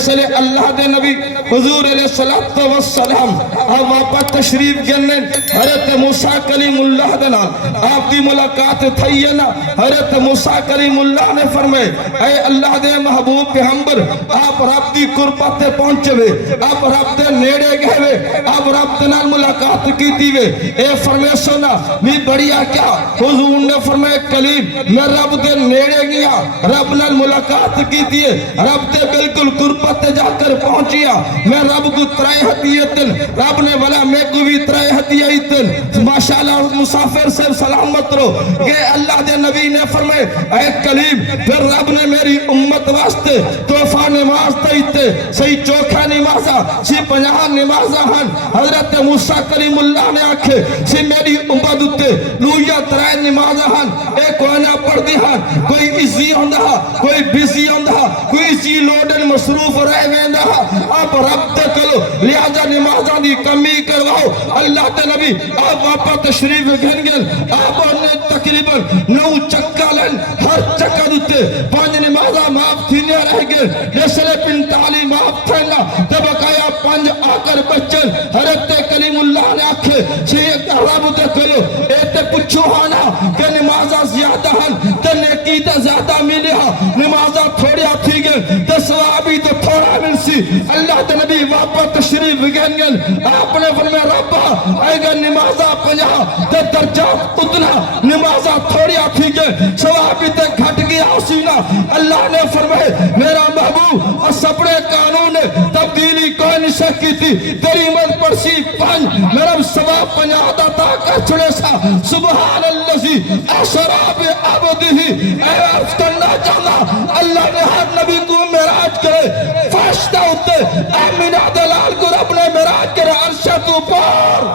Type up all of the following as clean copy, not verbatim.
جسل اللہ دے نبی حضور علیہ السلام آپ واپس تشریف گنے حضرت موسیٰ کلیم اللہ دے نال آپ دی ملاقات تھی نا حضرت موسیٰ کلیم اللہ نے فرمائے اے اللہ دے محبوب پیغمبر آپ رب دی قربت پہنچے وے آپ رب دے نیڑے گئے وے آپ رب دے نال ملاقات کی تھی وے اے فرمائے سونا بھی بڑھیا کیا حضور نے فرمائے کلیم میں رب دے نیڑے گیا رب نال ملاقات کی تھی رب دے بالکل قربت جا کر پہنچیا میں رب کو ترائے ہدیتن رب نے والا میں کو بھی ترائے ہدیتن ماشاءاللہ مسافر سے سلامت رہو کہ اللہ دے نبی نے فرمائے اے کلیم پھر رب نے میری امت واسطے توفہ نماز دیتے صحیح چوکھا نمازہ سی 50 نمازہ ہن حضرت موسیٰ کلیم اللہ نے آکھے سی میری امت دیتے لویا ترائے نمازہ ہن اے کوئی نہ پڑھ دی ہن کوئی اسی ہوندہ کوئی بیسی ہوندہ کوئی اسی لوڈن مصروف رہ ویندہ آپ رب تے کلو لہذا نمازہ دی کمی کرواؤ اللہ تے نبی آپ واپا تشریف گھن گن آپ نے تقریباً 9 چکا لن ہر چکا دیتے 5 نمازہ معاف تھینے رہ گئے جسلے 45 معاف تھینا تبقایا 5 آکر بچن حضرت کلیم اللہ نے آکھے شیئے رب تے کلو ایتے پچھو ہانا کہ نمازہ زیادہ ہن تے نیکیت زیادہ ملی ہا نمازہ تھوڑی تھی گئے تے ثوابی تو تھوڑا مل سی اللہ تے نبی واپا تشریف گن گن آپ نے فرمایا ربا اگر نمازہ 50 تے درجات اتنا نمازہ تھوڑی تھی گئے ثوابی تے گھٹ گیا حسینہ اللہ نے فرمائے میرا محبوب اور سپڑے قانون نے تبدیلی کوئی نہیں سکی تھی تیری مد پرسی 5 میرا ثواب 50 داتا کا چھڑے سا سبحان اللذی اشراب عبدہی اے عرض کرنا چاہنا اللہ نے ہر نبی کو معراج کرے فاشتہ ہوتے امینہ دلال کو اپنے معراج کرے عرشت اوپر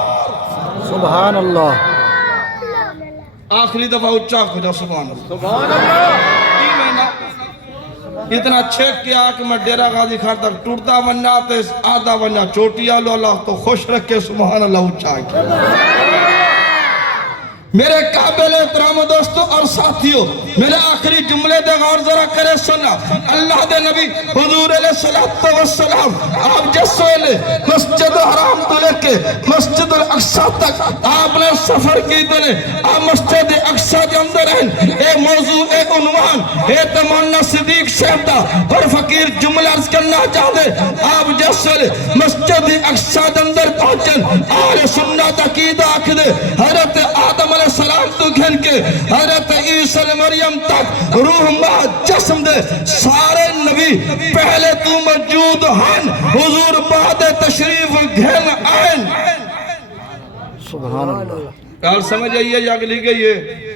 سبحان اللہ آخری دفعہ اچھا کھجا سبحان اللہ سبحان اللہ اتنا چیک کیا کہ میں ڈیرہ غازی خان تک ٹوٹتا بننا تے آدھا بننا چوٹی آلو اللہ تو خوش رکھے سبحان اللہ اچھا کیا میرے قابل احترام دوستو اور ساتھیوں میرے آخری جملے دے غور ذرا کرے سنا اللہ دے نبی حضور علیہ السلام آپ جس ویلے مسجد حرام تو لے کے مسجد الاقصی تک آپ نے سفر کی دنے آپ مسجد اقصی کے اندر ہیں اے موضوع اے عنوان اے تمنا صدیق شہدہ اور فقیر جملہ عرض کرنا چاہتے آپ جس ویلے مسجد اقصی کے اندر پہنچن آل سنت عقیدہ آکھدے حضرت آدم علیہ السلام تو گھن کے حضرت عیسیٰ مریم تک روح ماہ جسم دے سارے نبی پہلے تو موجود ہن حضور بعد تشریف گھن آئین سبحان اللہ کال سمجھ آئیے یا اگلی گئی ہے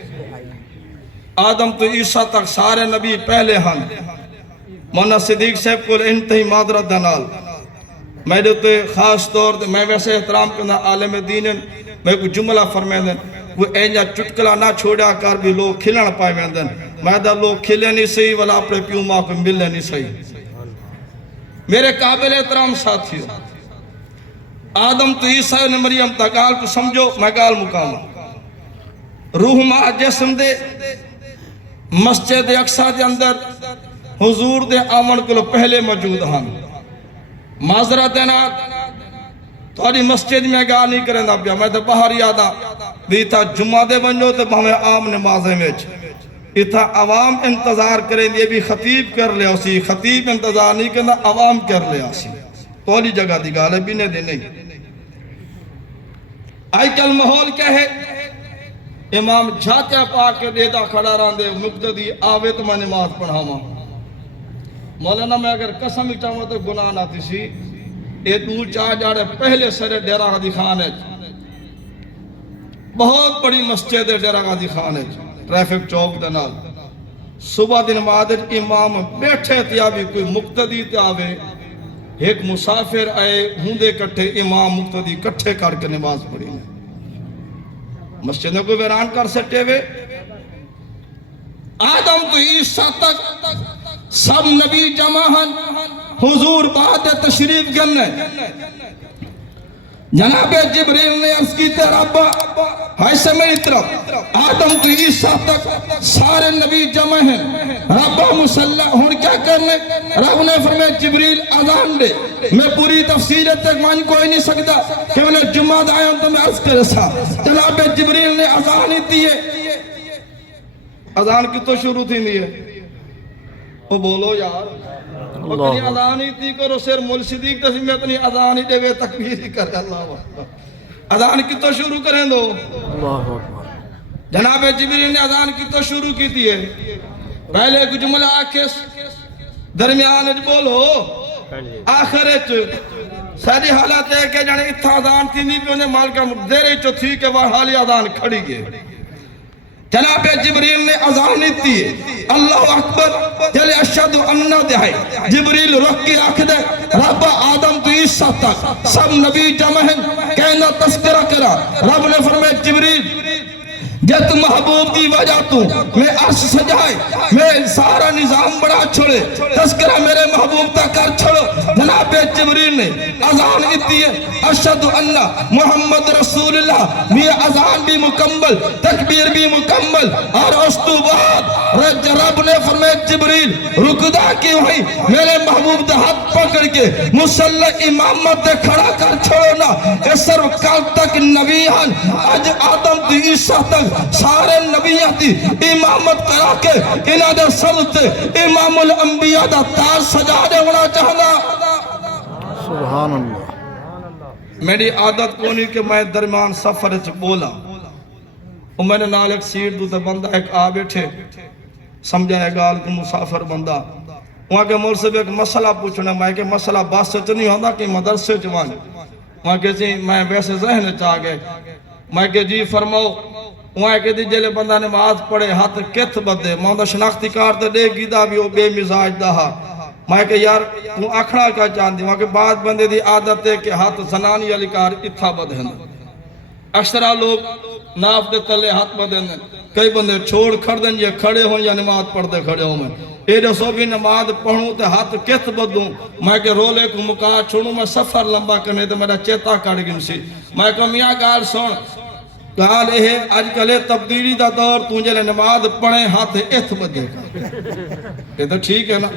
آدم تو عیسیٰ تک سارے نبی پہلے ہن مولانا صدیق صاحب کو انتہی معذرت دنال میں نے خاص طور میں ویسے احترام کرنا عالم دین میں کوئی جملہ فرمائے دیں وہ اینجا چٹکلا نہ چھوڑا کر بھی لوگ کھلن پائے میں دیں میں دا لوگ کھلے نہیں صحیح والا اپنے پیوں ماں کو ملے نہیں صحیح میرے قابل احترام ساتھیوں آدم تو عیسیٰ نے مریم تا گال کو سمجھو میں گال مقام روح ماں جسم دے مسجد اقصی دے اندر حضور دے آمن کو پہلے موجود ہاں معذرت دینا تھوڑی مسجد میں گاہ نہیں کریں دا پیا میں تو باہر یادا بھی تھا جمعہ دے بنجو تو ہمیں عام نمازیں میں اتھا عوام انتظار کریں یہ بھی خطیب کر لے اسی خطیب انتظار نہیں کرنا عوام کر لے اسی تولی جگہ دی گالے بھی نہیں دے نہیں آئی کل محول کیا ہے امام جھاکہ پاک کے دیدہ کھڑا راندے مقتدی آوے تو میں نماز پڑھا ماں مولانا میں اگر قسم اچھاؤں تو گناہ نہ تھی سی اے دو چاہ جاڑے پہلے سرے ڈیرہ غازی خان ہے بہت بڑی مسجد ہے ڈیرہ غازی خان ہے ٹریفک چوک دنال صبح دن معادر امام بیٹھے تیا بھی کوئی مقتدی تیاوے ایک مسافر آئے ہوندے کٹھے امام مقتدی کٹھے کر کے نماز پڑھی مسجد میں کوئی ویران کر سکتے ہوئے آدم تو عیسیٰ تک سب نبی جمع ہن حضور بعد تشریف گنے جناب جبریل نے عرض کی تے ربا ایسے میری طرف آدم تو عیسیٰ تک سارے نبی جمع ہیں. رب مسلح ہون کیا کرنے؟ رب نے فرمایا جبریل اذان دے. میں پوری تفصیل تک مان کوئی نہیں سکتا کہ میں نے جمعہ آیا ہوں تو میں عرض کر سا. جناب جبریل نے اذان ہی دی ہے. اذان کی تو شروع تھی نہیں ہے. وہ بولو یار اپنی اذان ہی تھی کرو سر مول صدیق تسی میں اپنی اذان ہی دے گئے تکبیر ہی کر. اللہ اکبر. اذان کی تو شروع کریں دو. اللہ اکبر. جناب جبریل نے اذان کی تو شروع کی تھی ہے. پہلے کچھ جملہ آکھے درمیان بولو آخر ساری حالات ہے کہ جانے اتھا اذان تھی نہیں پہ انہیں مال کا دیرے چو تھی کہ وہ حالی اذان کھڑی گئے. جناب جبریل نے اذان نہیں تھی. اللہ اکبر جلے اشہد انہ دہائی جبریل رکھ کے آکھ دے رب آدم تو عیسیٰ تک سب نبی جمع ہیں کہنا تذکرہ کرا. رب نے فرمایا جبریل جت محبوب دی وجہ تو میں عرش سجائے میں سارا نظام بڑا چھوڑے تذکرہ میرے محبوب تا کر چھوڑو. جناب جبریل نے اذان اتی ہے اشہد انہ محمد رسول اللہ. یہ اذان بھی مکمل تکبیر بھی مکمل اور اس تو بعد رب نے فرمایا جبریل رکدہ کی ہوئی میرے محبوب دا ہاتھ پکڑ کے مسلح امامت دے کھڑا کر چھوڑو نا. اس سر کل تک نبیان آج آدم دی عیسیٰ تک سارے نبیاں دی امامت کرا کے انہاں دے سر تے امام الانبیاء دا تاج سجا دے ہونا چاہنا. سبحان اللہ. میری عادت کونی کہ میں درمیان سفر چ بولا اور میں نے نال ایک سیٹ دو تے بندہ ایک آ بیٹھے سمجھا ہے گال کو مسافر بندہ وہاں کے مول سے ایک مسئلہ پوچھنا. میں کہ مسئلہ بات سے تو نہیں ہوتا کہ مدرسے چوان وہاں کہ جی میں ویسے ذہن چاہ گئے. میں کہ جی فرماؤ وہاں کہ دی جلے بندہ نماز پڑھے ہاتھ کت بدے موندہ شناختی کارتے دے گیدہ بھی وہ بے مزاج دہا. میں کہ یار تو آکھنا کیا چاہتی وہاں کہ بعد بندے دی عادت ہے کہ ہاتھ زنانی علی کار اتھا بدے ہیں. اکثرہ لوگ ناف دے تلے ہاتھ بدے ہیں. کئی بندے چھوڑ کھڑ دیں یہ کھڑے ہوں یا نماز پڑھتے کھڑے ہوں. میں اے جو سو بھی نماز پڑھوں تے ہاتھ کت بدوں. میں کہ رولے کو مکا چھوڑوں میں سفر لمبا کرنے تے میرا چیتا کڑ گن سی. میں کہ میاں گال سون گال ہے آج کلے تبدیلی دا دور تونجے لے نماز پڑھیں ہاتھ ایتھ بدے گا. یہ تو ٹھیک ہے نا.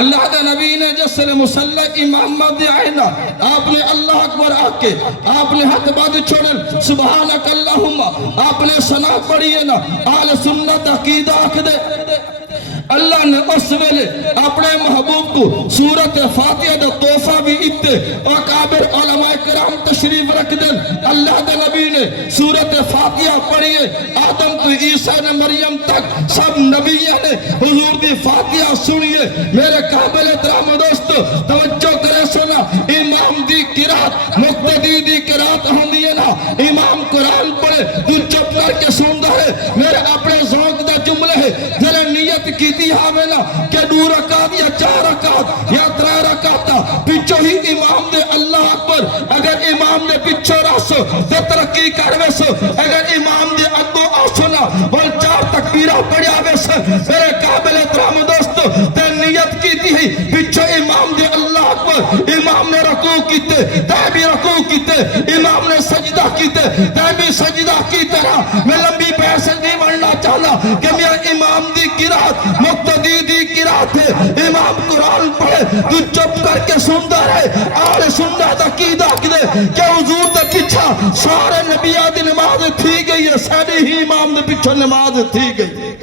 اللہ دا نبی نے جس سے مسلح امامت دے آئے نا آپ نے اللہ اکبر آکے آپ نے ہاتھ باد چھوڑن سبحانک اللہم آپ نے سنا پڑھئے نا آل سنت عقیدہ آکھ دے. اللہ نے اس ویلے اپنے محبوب کو سورت فاتحہ دا تحفہ بھی اتے اکابر علماء کرام تشریف رکھ دیں. اللہ دے نبی نے سورت فاتحہ پڑھئے آدم تو عیسیٰ نے مریم تک سب نبیہ نے حضور دی فاتحہ سنیے. میرے قابل احترام دوست توجہ کرے سنا امام دی قرات مقتدی دی قرات ہم دیئے نا امام قرآن پڑھے تو چپ کر کے سندہ ہے. میرے اپنے ذوق دا جملے ہے جنہیں نیت کی دی ہمیں نا کہ 2 رکعت یا 4 رکعت یا 3 رکعت پچھو ہی امام دے اللہ اکبر. اگر امام دے پچھو راسو دے ترقی کروے سو اگر امام دے اگو آسونا بل 4 تکبیرہ پڑھیا بے سو. میرے قابل احترام دوست تے نیت کی دی پچھو امام دے اللہ اکبر. امام نے رکوع کیتے تے بھی رکوع کیتے امام نے سجدہ کیتے تے بھی سجدہ کی طرح. میں لمبی بحث نہیں بڑھنا چاہنا کہ میں امام دی قرات مقتدی دی قرات ہے. امام قرآن پڑھے تو چپ کر کے سندہ رہے آل سنت عقیدہ دے کہ حضور دے پچھا سارے نبیہ دی نماز تھی گئی ہے سارے ہی امام دے پچھا نماز تھی گئی.